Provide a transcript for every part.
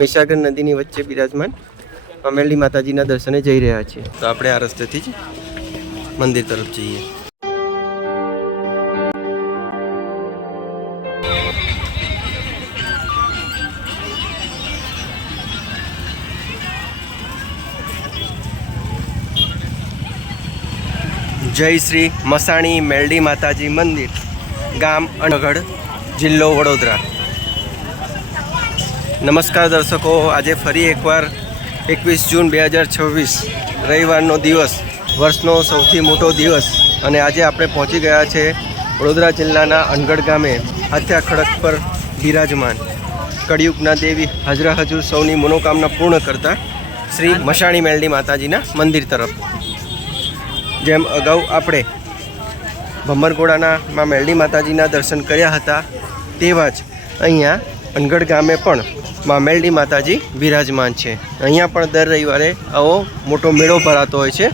મહીસાગર નદીની વચ્ચે બિરાજમાન અમેરડી માતાજીના દર્શને જઈ રહ્યા છીએ. તો આપણે આ રસ્તેથી જ મંદિર તરફ જઈએ. જય શ્રી મસાણી મેરડી માતાજી મંદિર, ગામ અનગઢ, જિલ્લો વડોદરા. નમસ્કાર દર્શકો, આજે ફરી એકવાર 21 જૂન 2026 રવિવારનો દિવસ, વર્ષનો સૌથી મોટો દિવસ. અને આજે આપણે પહોંચી ગયા છે વડોદરા જિલ્લાના અનગઢ ગામે હાથ્યા ખડક પર બિરાજમાન કળિયુગના દેવી હાજરા હજુર સૌની મનોકામના પૂર્ણ કરતા શ્રી મસાણી મેરડી માતાજીના મંદિર તરફ. જેમ અગાઉ આપણે ભમરગોડાના માં મેરડી માતાજીના દર્શન કર્યા હતા, તેવા જ અહીંયા અનગઢ ગામે પણ માં મેરડી માતાજી બિરાજમાન છે. અહીંયા પણ દર રવિવારે આવો મોટો મેળો ભરાતો હોય છે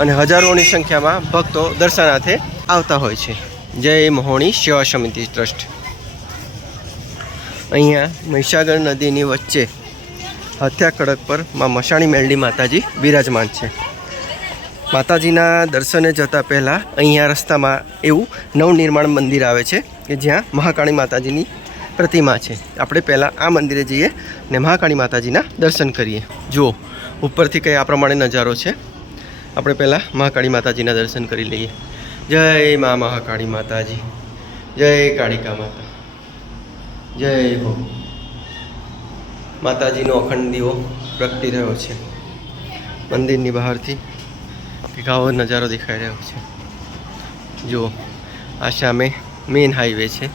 અને હજારોની સંખ્યામાં ભક્તો દર્શનાર્થે આવતા હોય છે. જય મહોણી સેવા સમિતિ ટ્રસ્ટ. અહીંયા મહીસાગર નદીની વચ્ચે હાથ્યા ખડક પર માં મસાણી મેરડી માતાજી બિરાજમાન છે. માતાજીના દર્શને જતાં પહેલાં અહીંયા રસ્તામાં એવું નવનિર્માણ મંદિર આવે છે કે જ્યાં મહાકાળી માતાજીની પ્રતિમા છે. આપણે પહેલાં આ મંદિરે જઈએ ને મહાકાળી માતાજીના દર્શન કરીએ. જુઓ ઉપરથી કંઈ આ પ્રમાણે નજારો છે. આપણે પહેલાં મહાકાળી માતાજીના દર્શન કરી લઈએ. જય મા મહાકાળી માતાજી, જય કાળિકા માતા, જય હો. માતાજીનો અખંડ દીવો પ્રગટી રહ્યો છે. મંદિરની બહારથી કંઈક આવો નજારો દેખાઈ રહ્યો છે. જુઓ આ સામે મેઇન હાઈવે છે.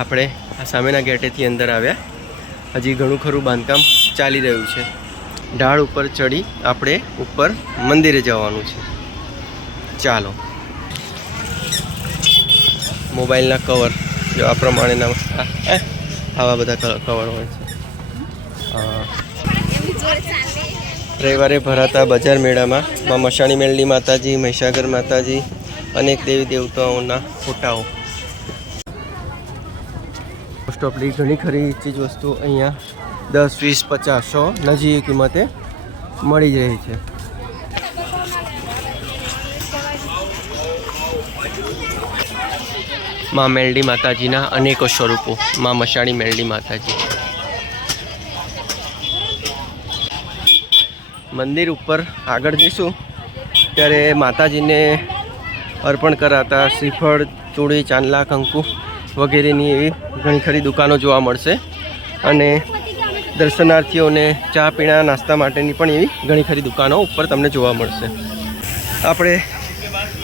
આપણે આ સામેના ગેટેથી અંદર આવ્યા. હજી ઘણું ખરું બાંધકામ ચાલી રહ્યું છે. ઢાળ ઉપર ચડી આપણે ઉપર મંદિરે જવાનું છે. ચાલો. મોબાઈલના કવર જો આ પ્રમાણેના આવા બધા કવર હોય છે. રવિવારે ભરાતા બજાર મેળામાં માં મસાણી મેરડી માતાજી, મહીસાગર માતાજી, અનેક દેવી દેવતાઓના ફોટાઓ. મોસ્ટ ઓફલી ઘણી ખરી ચીજ વસ્તુ અહીંયા 10, 20, 50, 100 નજીવી કિંમતે મળી રહી છે. માં મેરડી માતાજીના અનેકો સ્વરૂપો. માં મસાણી મેરડી માતાજી. મંદિર ઉપર આગળ જઈશું ત્યારે માતાજીને અર્પણ કરાતા શ્રીફળ, ચૂડી, ચાંદલા, કંકુ વગેરેની એવી ઘણી ખરી દુકાનો જોવા મળશે. અને દર્શનાર્થીઓને ચા પીણા નાસ્તા માટેની પણ એવી ઘણી ખરી દુકાનો ઉપર તમને જોવા મળશે. આપણે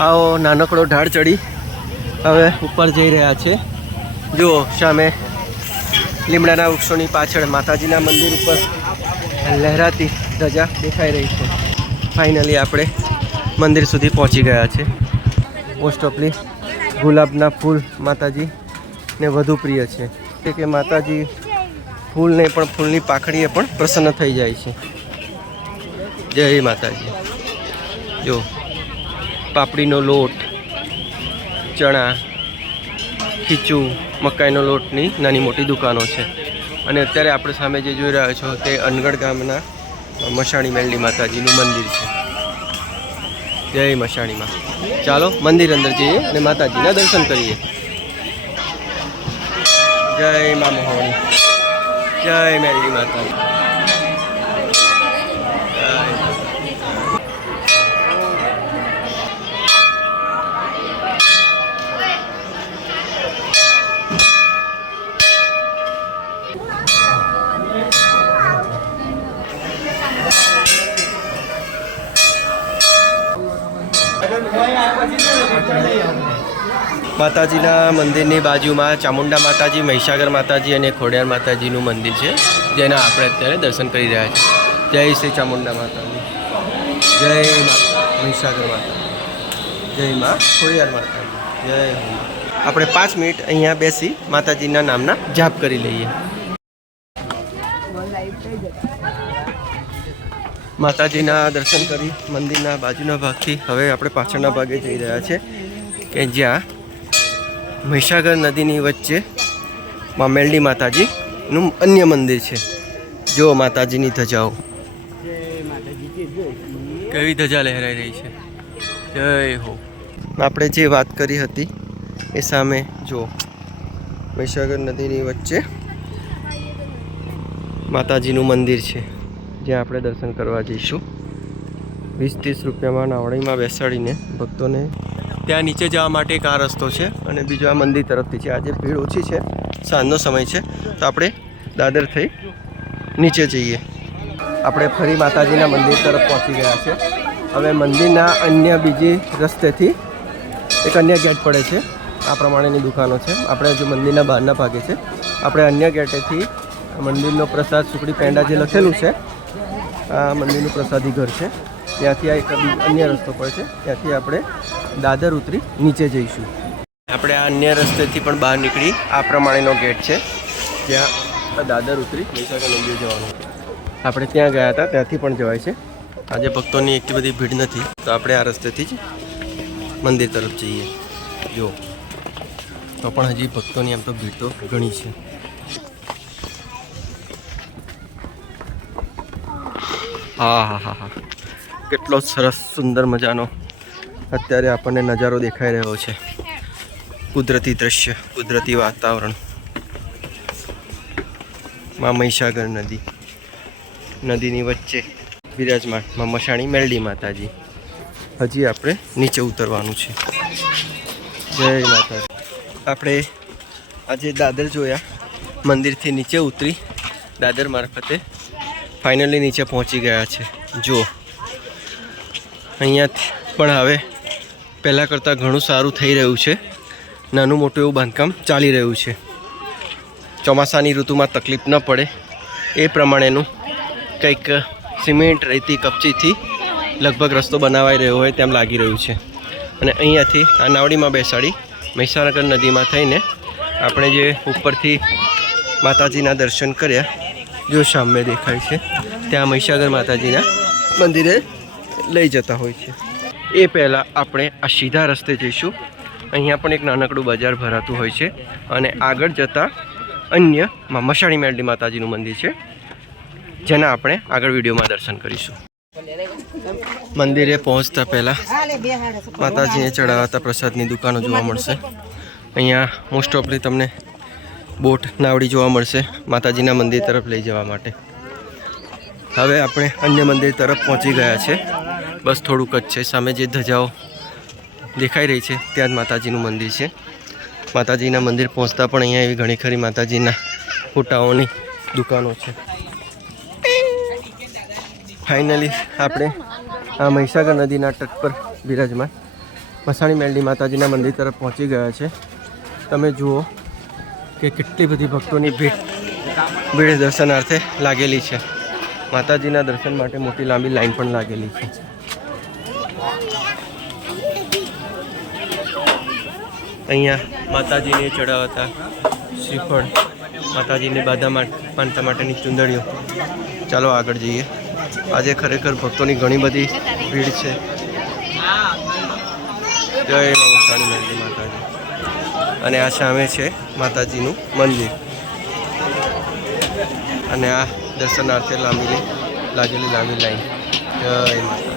આવો નાનકડો ઢાળ ચડી હવે ઉપર જઈ રહ્યા છે. જુઓ સામે લીમડાના વૃક્ષોની પાછળ માતાજીના મંદિર ઉપર લહેરાતી ધજા દેખાઈ રહી છે. ફાઇનલી આપણે મંદિર સુધી પહોંચી ગયા છે. મોસ્ટ ઓફલી ગુલાબના ફૂલ માતાજીને વધુ પ્રિય છે. કે માતાજી ફૂલ નહીં પણ ફૂલની પાખડીએ પણ પ્રસન્ન થઈ જાય છે. જય માતાજી. જો પાપડીનો લોટ, ચણા, ખીચું, મકાઈનો લોટની નાની મોટી દુકાનો છે. અને અત્યારે આપણે સામે જે જોઈ રહ્યા છો તે અનગઢ ગામના મસાણી મેરડી માતાજીનું મંદિર છે. જય મસાણીમાં. ચાલો મંદિર અંદર જઈએ અને માતાજીના દર્શન કરીએ. જય મા મહોણી, જય મેરડી માતા. માતાજીના મંદિરની બાજુમાં ચામુંડા માતાજી, મહીસાગર માતાજી અને ખોડિયાર માતાજીનું મંદિર છે, જેના આપણે અત્યારે દર્શન કરી રહ્યા છીએ. જય શ્રી ચામુંડા માતાજી, જય મહીસાગર માતાજી, જય મા ખોડિયાર માતાજી, જય. આપણે 5 મિનિટ અહીંયા બેસી માતાજીના નામના જાપ કરી લઈએ. માતાજીના દર્શન કરી મંદિરના બાજુના ભાગથી હવે આપણે પાછળના ભાગે જઈ રહ્યા છે કે જ્યાં મહીસાગર નદીની વચ્ચે માં મેરડી માતાજી માતાજીનું અન્ય મંદિર છે. જો માતાજીની ધજાઓ કેવી ધજા લહેરાઈ રહી છે. જય હો. આપણે જે વાત કરી હતી એ સામે જો મહીસાગર નદીની વચ્ચે માતાજીનું મંદિર છે, જ્યાં આપણે દર્શન કરવા જઈશું. 20-30 રૂપિયામાં નાવડીમાં બેસાડીને ભક્તોને ત્યાં નીચે જવા માટે એક આ રસ્તો છે અને બીજો આ મંદિર તરફથી છે. આજે ભીડ ઓછી છે, સાંજનો સમય છે, તો આપણે દાદર થઈ નીચે જઈએ. આપણે ફરી માતાજીના મંદિર તરફ પહોંચી ગયા છે. હવે મંદિરના અન્ય બીજી રસ્તેથી એક અન્ય ગેટ પડે છે. આ પ્રમાણેની દુકાનો છે. આપણે જો મંદિરના બહારના ભાગે છે, આપણે અન્ય ગેટેથી મંદિરનો પ્રસાદ સુખડી પેંડા જે લખેલું છે, આ મંદિરનું પ્રસાદી ઘર છે, ત્યાંથી આ એક અન્ય રસ્તો પડે છે. ત્યાંથી આપણે દાદર ઉતરી નીચે જઈશું. આપણે આ અન્ય રસ્તેથી પણ બહાર નીકળી આ પ્રમાણેનો ગેટ છે, જ્યાં દાદર ઉતરી મહીસાગર મંદિર જવાનું. આપણે ત્યાં ગયા હતા, ત્યાંથી પણ જવાય છે. આજે ભક્તોની એટલી બધી ભીડ નથી, તો આપણે આ રસ્તેથી જ મંદિર તરફ જઈએ. જો તો પણ હજી ભક્તોની આમ તો ભીડ તો ઘણી છે. હા હા હા હા, કેટલો સરસ સુંદર મજાનો અત્યારે આપણને નજારો દેખાઈ રહ્યો છે. કુદરતી દ્રશ્ય, કુદરતી વાતાવરણ. માં મહીસાગર નદી, નદીની વચ્ચે બિરાજમાન માં મશાણી મેલડી માતાજી. હજી આપણે નીચે ઉતરવાનું છે. જય માતાજી. આપણે આજે દાદર જોયા, મંદિરથી નીચે ઉતરી દાદર મારફતે ફાઇનલી નીચે પહોંચી ગયા છે. જો અહીંયાથી પણ હવે પહેલાં કરતાં ઘણું સારું થઈ રહ્યું છે. નાનું મોટું એવું બાંધકામ ચાલી રહ્યું છે. ચોમાસાની ઋતુમાં તકલીફ ન પડે એ પ્રમાણેનું કંઈક સિમેન્ટ રેતી કપચીથી લગભગ રસ્તો બનાવાઈ રહ્યો હોય તેમ લાગી રહ્યું છે. અને અહીંયાથી આ નાવડીમાં બેસાડી મહીસાગર નદીમાં થઈને આપણે જે ઉપરથી માતાજીના દર્શન કર્યા, જો સામે દેખાય છે, ત્યાં મહીસાગર માતાજીના મંદિરે લઈ જતા હોય છે. એ પહેલાં આપણે આ સીધા રસ્તે જઈશું. અહીંયા પણ એક નાનકડું બજાર ભરાતું હોય છે અને આગળ જતાં અન્ય મશાણી મેલડી માતાજીનું મંદિર છે, જેના આપણે આગળ વિડીયોમાં દર્શન કરીશું. મંદિરે પહોંચતા પહેલાં માતાજીને ચડાવતા પ્રસાદની દુકાનો જોવા મળશે. અહીંયા મોસ્ટ ઓફલી તમને બોટ નાવડી જોવા મળશે માતાજીના મંદિર તરફ લઈ જવા માટે. હવે આપણે અન્ય મંદિર તરફ પહોંચી ગયા છે. બસ થોડુંક જ છે. સામે જે ધજાઓ દેખાઈ રહી છે ત્યાં જ માતાજીનું મંદિર છે. માતાજીના મંદિર પહોંચતા પણ અહીંયા એવી ઘણી ખરી માતાજીના ફોટાઓની દુકાનો છે. ફાઇનલી આપણે આ મહીસાગર નદીના તટ પર બિરાજમાન મશાણી મેલડી માતાજીના મંદિર તરફ પહોંચી ગયા છે. તમે જુઓ કે કેટલી બધી ભક્તોની ભીડ દર્શનાર્થે લાગેલી છે. માતાજીના દર્શન માટે મોટી લાંબી લાઈન પણ લાગેલી છે. અહીંયા માતાજીને ચડાવતા શ્રીફળ, માતાજીને બાધા માનતા માટેની ચુંદડીઓ. ચાલો આગળ જઈએ. આજે ખરેખર ભક્તોની ઘણી બધી ભીડ છે. જય મશાણી મેલડી માતાજી. અને આ સામે છે માતાજીનું મંદિર અને આ દર્શનાર્થે લાંબી લાગેલી લાંબી લાઈન. જય માતા.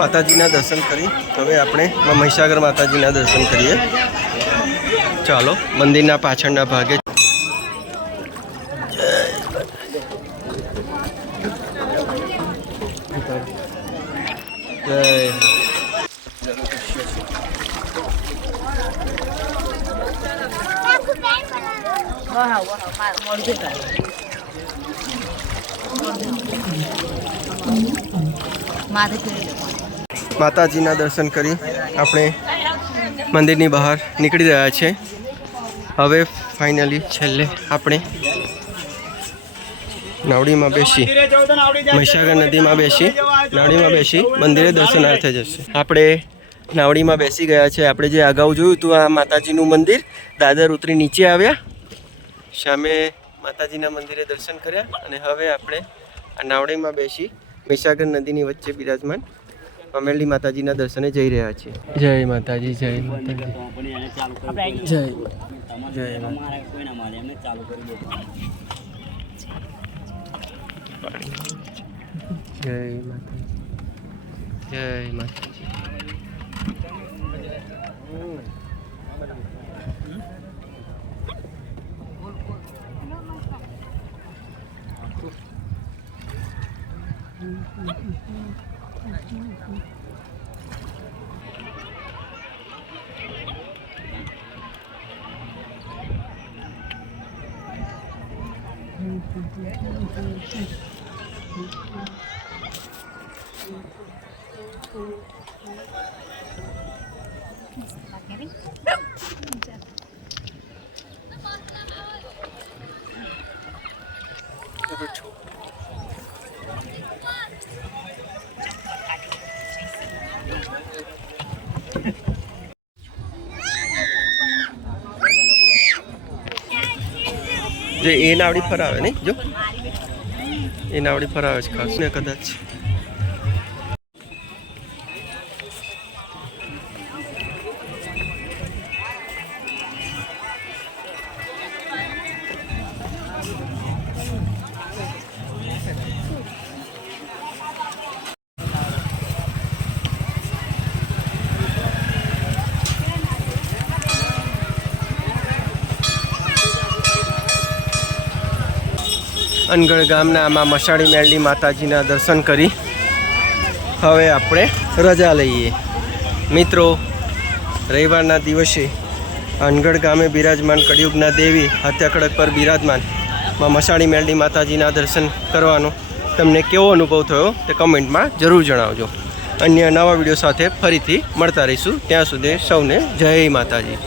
માતાજીના દર્શન કરી હવે આપણે મહીસાગર માતાજીના દર્શન કરીએ. ચાલો મંદિરના પાછળના ભાગે માતાજીના દર્શન કરી આપણે મંદિરની બહાર નીકળી રહ્યા છે. હવે ફાઇનલી છેલ્લે આપણે નાવડીમાં બેસી મહીસાગર નદીમાં બેસી નાવડીમાં બેસી મંદિરે દર્શનાર્થે જશે. આપણે નાવડીમાં બેસી ગયા છે. આપણે જે અગાઉ જોયું હતું આ માતાજીનું મંદિર, દાદર ઉતરી નીચે આવ્યા, સામે માતાજીના મંદિરે દર્શન કર્યા અને હવે આપણે આ નાવડીમાં બેસી મહીસાગર નદીની વચ્ચે બિરાજમાન અમેરડી માતાજીના દર્શને જઈ રહ્યા છીએ. જય માતાજી, જય માતાજી, જય જય જય માતાજી, જય માતાજી. જે એ નાવડી ફરાવે નહીં, જો એ નાવડી ફરાવે છે ખાસ ને કદાચ. અનગઢ ગામના આમાં મશાળી મેરડી માતાજીના દર્શન કરી હવે આપણે રજા લઈએ. મિત્રો, રવિવારના દિવસે અનગઢ ગામે બિરાજમાન કળિયુગના દેવી હત્યાકડક પર બિરાજમાન મશાળી મેરડી માતાજીના દર્શન કરવાનો તમને કેવો અનુભવ થયો તે કમેન્ટમાં જરૂર જણાવજો. અન્ય નવા વિડીયો સાથે ફરીથી મળતા રહીશું. ત્યાં સુધી સૌને જય માતાજી.